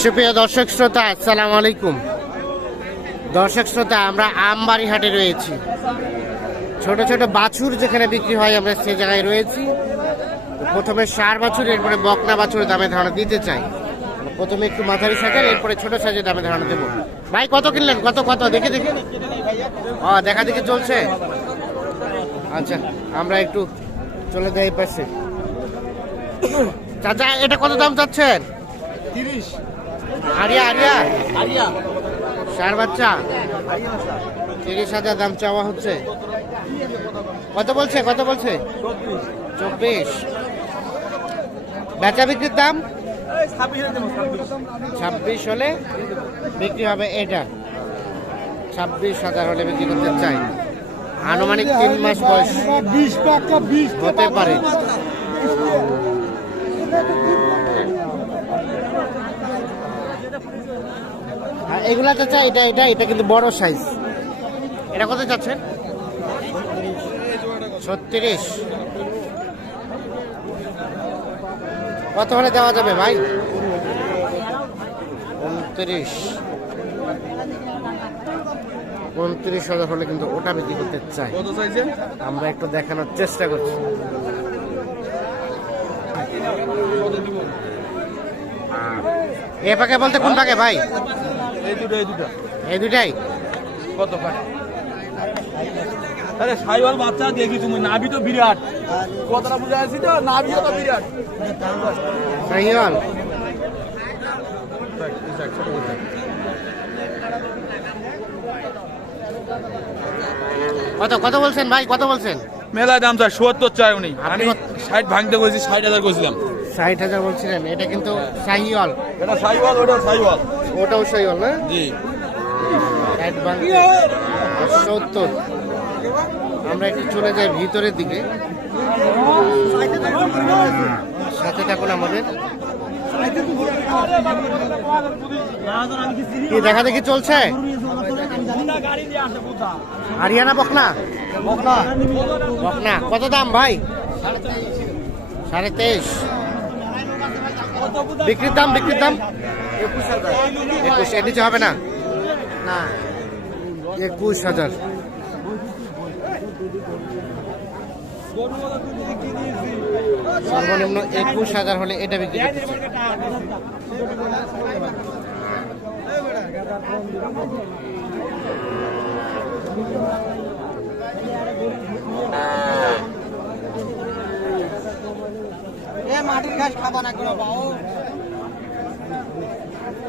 সুপ্রিয় দর্শক শ্রোতা, আসসালামু আলাইকুম। দর্শক শ্রোতা, আমরা আমবাড়ি হাটে রয়েছি। ছোট ছোট বাছুর যেখানে বিক্রি হয়, আমরা সে জায়গায় রয়েছি। প্রথমে সার বাছুর, এরপরে বকনা বাছুর দামে ধারণা দিতে চাই। প্রথমে একটু মাঝারি সাইজের এরপরে ছোট সাইজের দামে ধারণা দেবো। ভাই, কত কিনলেন? কত কত? দেখে দেখে। ও, দেখা, দেখে চলছে? আচ্ছা আমরা একটু চলে যাই পাশে। চাচা এটা কত দাম চাচ্ছেন? তিরিশ। আরিয়া আরিয়া আরিয়া সার বাচ্চা? তিরিশ হাজার দাম চাওয়া হচ্ছে। কত বলছে কত বলছে? চব্বিশ। বেচা বিক্রির দাম? ছাব্বিশ হলে বিক্রি হবে এটা। ছাব্বিশ হাজার হলে বিক্রি করতে চাই। আনুমানিক তিন মাস বয়স বিশ হতে পারে। এগুলা চাচা এটা এটা এটা কিন্তু বড় সাইজ এটা কত চাচ্ছেন? ছত্রিশ। কত হলে দেওয়া যাবে ভাই? উনত্রিশ। উনত্রিশ হাজার হলে কিন্তু ওটা বিক্রি করতে চাই। আমরা একটু দেখানোর চেষ্টা করছি। এ পাকে বলতে কোন পাকে ভাই? এই দুটো এই দুটো। এই দুটাই? কত আরে সাইওয়াল বাচ্চা দেখি তুমি। নাভি তো বিরাট। কতটা বুঝে তো? তো বিরাট। সাহিওয়াল কত কত বলছেন ভাই? কত বলছেন? মেলা দাম চাই সত্তর চাই উনি। আমি ষাট ভাঙতে করেছি ষাট হাজার করেছিলাম। ষাট হাজার বলছিলেন এটা কিন্তু সাহিওয়াল এটা সাইওয়াল ওটা সাইওয়াল। ওটাও সাহিওয়াল না? জি। সত্তর। আমরা একটু চলে যাই ভিতরের দিকে। সাথে থাকুন আমাদের। কি দেখা দেখি চলছে? হারিয়ানা বকনা। বকনা। কত দাম ভাই? সাড়ে তেইশ। বিক্রির দাম বিক্রির দাম? একুশ, এর নিচে হবে না? একুশ হাজার। সর্বনিম্ন একুশ হাজার হলে এটা বিক্রি করতে চাই। মাটির ঘাস খাবা না কোনো বাও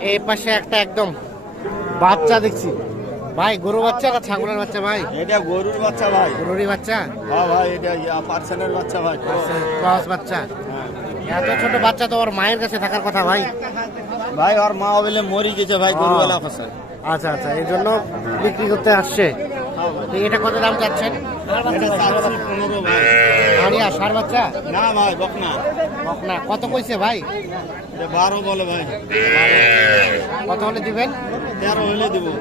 এই পাশে একটা একদম বাচ্চা দেখছি। ভাই গরু বাচ্চা না ছাগলের বাচ্চা ভাই? এটা গরুর বাচ্চা ভাই। গরুরই বাচ্চা? হ্যাঁ ভাই এটা ইয়া পার্সেন্টের বাচ্চা ভাই। ক্রস বাচ্চা। এত ছোট বাচ্চা তো ওর মায়ের কাছে থাকার কথা ভাই। ভাই ওর মা বলে মরি গেছে ভাই গরুওয়ালা ফসল। আচ্ছা আচ্ছা এই জন্য বিক্রি করতে আসছে। তো এটা কত দাম চাচ্ছেন? সার বাচ্চা? না ভাই বকনা। না কত কইছে ভাই? বারো বলে ভাই। কত হলে দিবেন? তেরো হলে দেবো।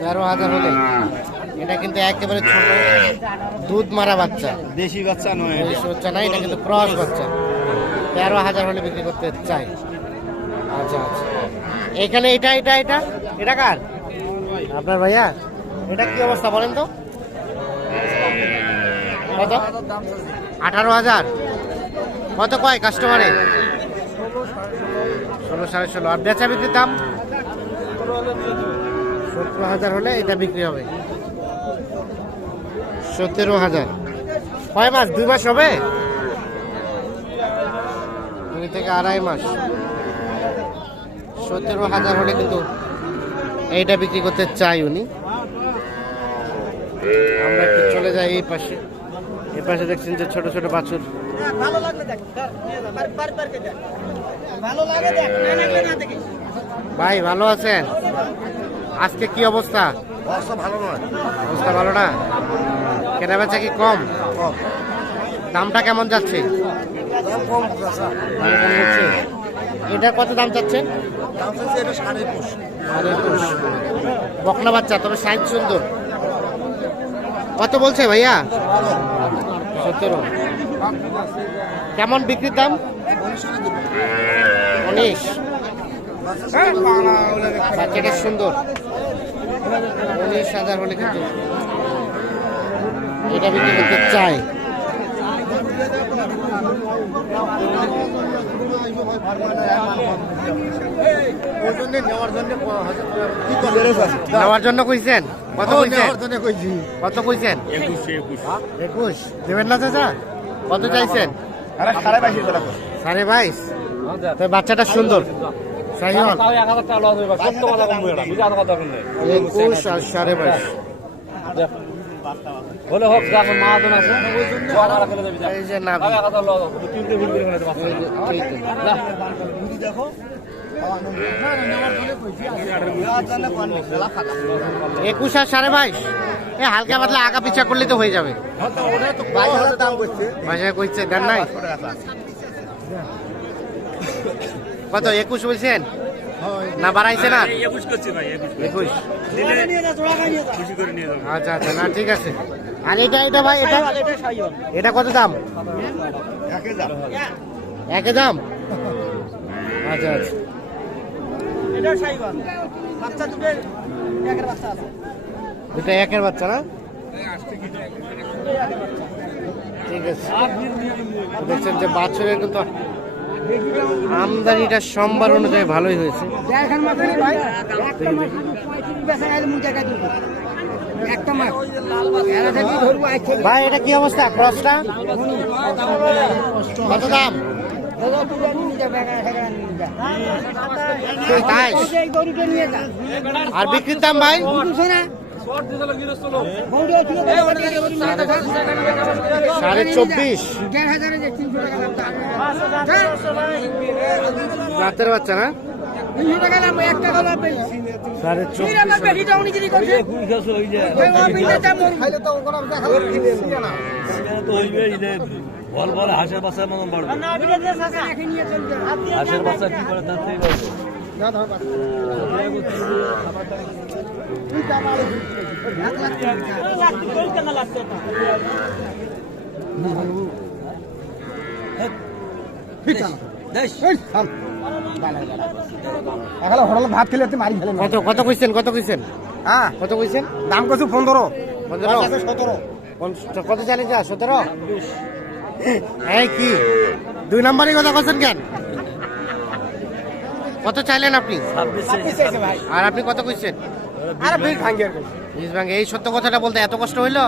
তেরো হাজার হলে। এটা কিন্তু একেবারে ছোট। দুধ মারা বাচ্চা। দেশি বাচ্চা নয়। বেশি বাচ্চা না এটা কিন্তু ক্রস বাচ্চা। তেরো হাজার হলে বিক্রি করতে চাই। আচ্ছা আচ্ছা। এখানে এটা এটা এটা? এটা কার? আপনার ভাইয়া? এটা কি অবস্থা বলেন তো? কত? আঠারো হাজার। কত কয় কাস্টমারে ষোলো সাড়ে ষোলো। আর বেচা বিক্রির দাম? সতেরো হাজার হলে এটা বিক্রি হবে। সতেরো হাজার। কয় মাস? দুই মাস হবে? দুই থেকে আড়াই মাস। সতেরো হাজার হলে কিন্তু এইটা বিক্রি করতে চাই উনি। আমরা চলে যাই এই পাশে। এই পাশে দেখছেন যে ছোট ছোট বাছুর। ভালো লাগলে দেখ। বার বার বার কে দেখ। ভালো লাগে দেখ না দেখি ভাই ভালো আছেন? আজকে কি অবস্থা? অবস্থা ভালো নয়। অবস্থা ভালো না? কেনা বেচা কি কম? দামটা কেমন যাচ্ছে? এটার কত দাম চাচ্ছেন এটা বকনা বাচ্চা তবে সাইজ সুন্দর। কত বলছে ভাইয়া? সতেরো। কেমন বিক্রির দাম? উনিশ। বাচ্চাটা সুন্দর। উনিশ হাজার হলে কিন্তু এটা বিক্রি করতে চাই নেওয়ার জন্য কইছেন? কত কইছেন? কত কইছেন? একুশ দেবেন না চাচা? কত চাইছেন? সাড়ে বাইশ বাচ্চাটা সুন্দর। সাইহল একুশ আর সাড়ে বাইশ। হলে হোক দেখো মা তো আছে এই যে না। বাচ্চা একুশ আর সাড়ে বাইশ। এ হালকা পাতলা আগা পিছা করলে তো হয়ে যাবে। কইছে দেন নাই? কত একুশ বলছেন? না বাড়াইছে না? একুশ আচ্ছা আচ্ছা না ঠিক আছে। আর এটা এটা ভাই এটা? এটা কত দাম? একে দাম? আচ্ছা আচ্ছা। একের বাচ্চা আছে দুটো একের বাচ্চা না? ঠিক আছে। দেখছেন যে বাছরের কিন্তু আমদানিটা সোমবার অনুযায়ী ভালোই হয়েছে। ভাই। এটা কি অবস্থা? ক্রসটা? কত দাম? আর বিক্রির দাম ভাই? সাড়ে চব্বিশ। রাতের বাচ্চা না? সাড়ে চব্বিশ। বল বল হাঁসের বাচ্চার মতন বাড়বে বাচ্চা কি করে তার থেকে বাড়বে ভাত খেলে মারি ফেলে কত কত কইছেন কত কইছেন? হ্যাঁ। কত কইছেন? দাম কত পনেরো। পনেরো। সতেরো। কত চালিয়ে যা সতেরো? এই কি? দুই নম্বরই কথা করছেন কেন? কত চাইলেন আপনি? ভাই আর আপনি কত কইছেন? আরে বিল ভাঙ্গিয়ে বিশ ভাঙে এই সত্য কথাটা বলতে এত কষ্ট হইল?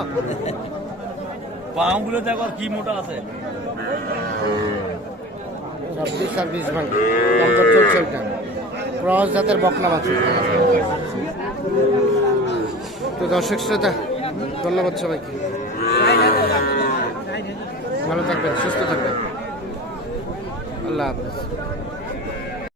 পামগুলো দেখো কি মোটা আছে। ছাব্বিশ আর বিশ ভাঙে। চলছে ওইটা। ক্রস জাতের বকনা বাছুর তো দর্শক শ্রোতা ধন্যবাদ সবাইকে। ভালো থাকবেন সুস্থ থাকবেন। আল্লাহ হাফেজ।